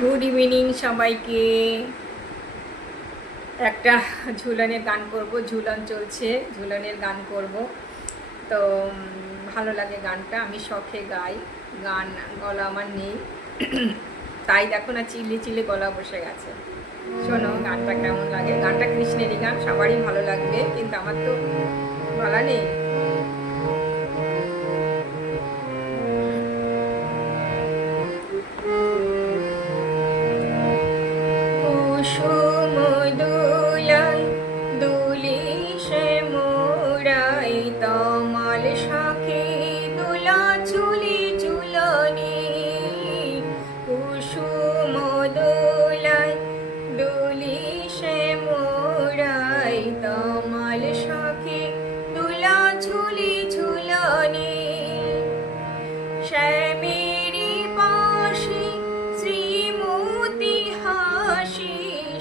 Good evening সবাইকে। একটা ঝুলনের গান করব, ঝুলন চলছে, ঝুলনের গান করব। তো ভালো লাগে গানটা, আমি শখে গাই গান, গলা আমার নেই তাই দেখো না চিল্লি চিল্লি গলা বসে গেছে। শোনো গানটা কেমন লাগে। গানটা কৃষ্ণেরই গান, সবারই ভালো লাগবে, কিন্তু আমার তো গলা নেই। কুসুম দোলায় দুলি সে মোড়াই, তমাল শাখে দোলা চুলি চুলনি। কুসুম দোলায় দুলি সে মোড়াই, তমাল শাখে দোলা ঝুলি ঝুলনি। শ্যামেরি পাশে শ্রীমতী হাসি,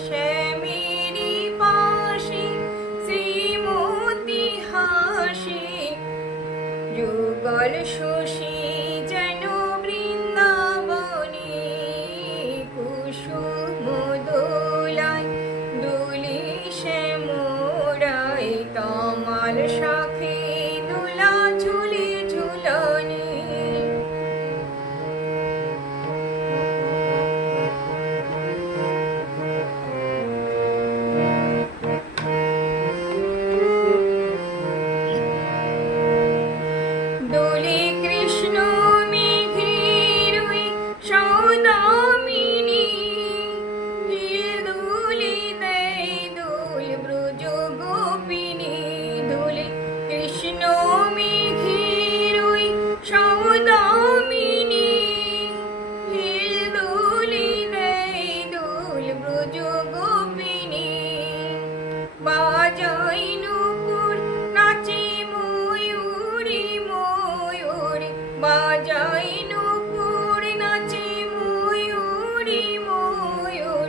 শ্যামেরি পাশে শ্রীমতী হাসি। যুগল শশী যেন বৃন্দাবনী, কুসুম দোলায় দুলি সে মোড়াই, তমাল শাখে দোলা ঝুলি ঝুলনি। দোলে কৃষ্ণ মেঘের ওই সৌদামিনী, হিল দোলে দেয় দোল ব্রজ গোপিনী। দোলে কৃষ্ণ মেঘের ওই সৌদামিনী, হিল দোলে দেয় দোল ব্রজ গোপিনী। বাজাই নূপুর নাচে ময়ূরী ময়ূরী, বাজাই নূপুর নাচে ময়ূরী ময়ূর।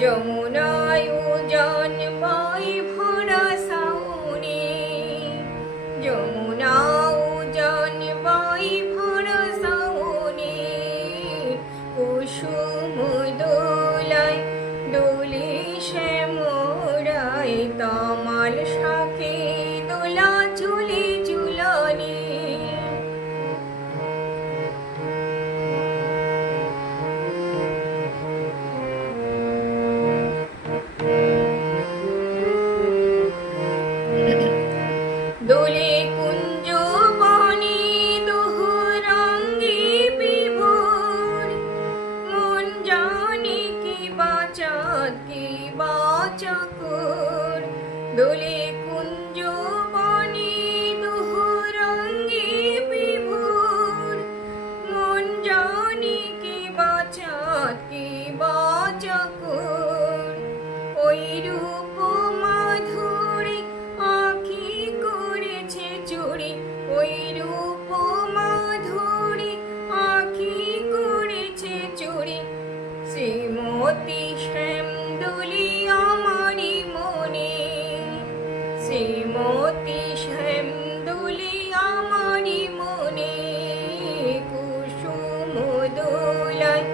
যমুনায় উজান বাই ভরা সাউনি, যমুনা উজান বাই ভরা সাউনি। কুসুম দোলায় দোলি সে মোড়াই, তমাল শাখে দোলা ঝুলি ঝুলনি। দোলে কুঞ্জ বনে দোহরাঙ্গে বিভোর, মন জানে কি বাচাত কি বাচাকর। দোলে কুঞ্জ বনে দোহরাঙ্গে বিভোর, মন জানে কি বাচাত কি বাচাকর। ওই রূপ মাধুরী আঁখি করেছে চুরি, ওই রূপ মাধুরী আঁখি করেছে চুরি। শ্রীমতী শ্যামদুলি আমারি মনে, শ্রীমতী শ্যামদুলি আমারি মনে। কুসুম দোলায়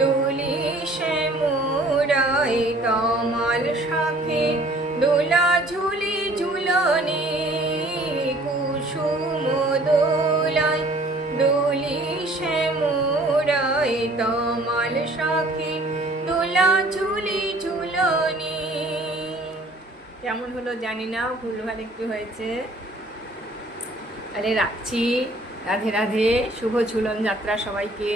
দুলি সে মোড়াই, তমাল শাখে দোলা ঝুলি ঝুলনি। কুসুম দোলায় দুলি সে মোড়াই, তমাল শাখে দোলা ঝুলি ঝুলনি। কেমন হলো জানি না, ভুলভাল একটু হয়েছে। আরে রাখছি, রাধে রাধে, শুভ ঝুলন যাত্রা সবাইকে।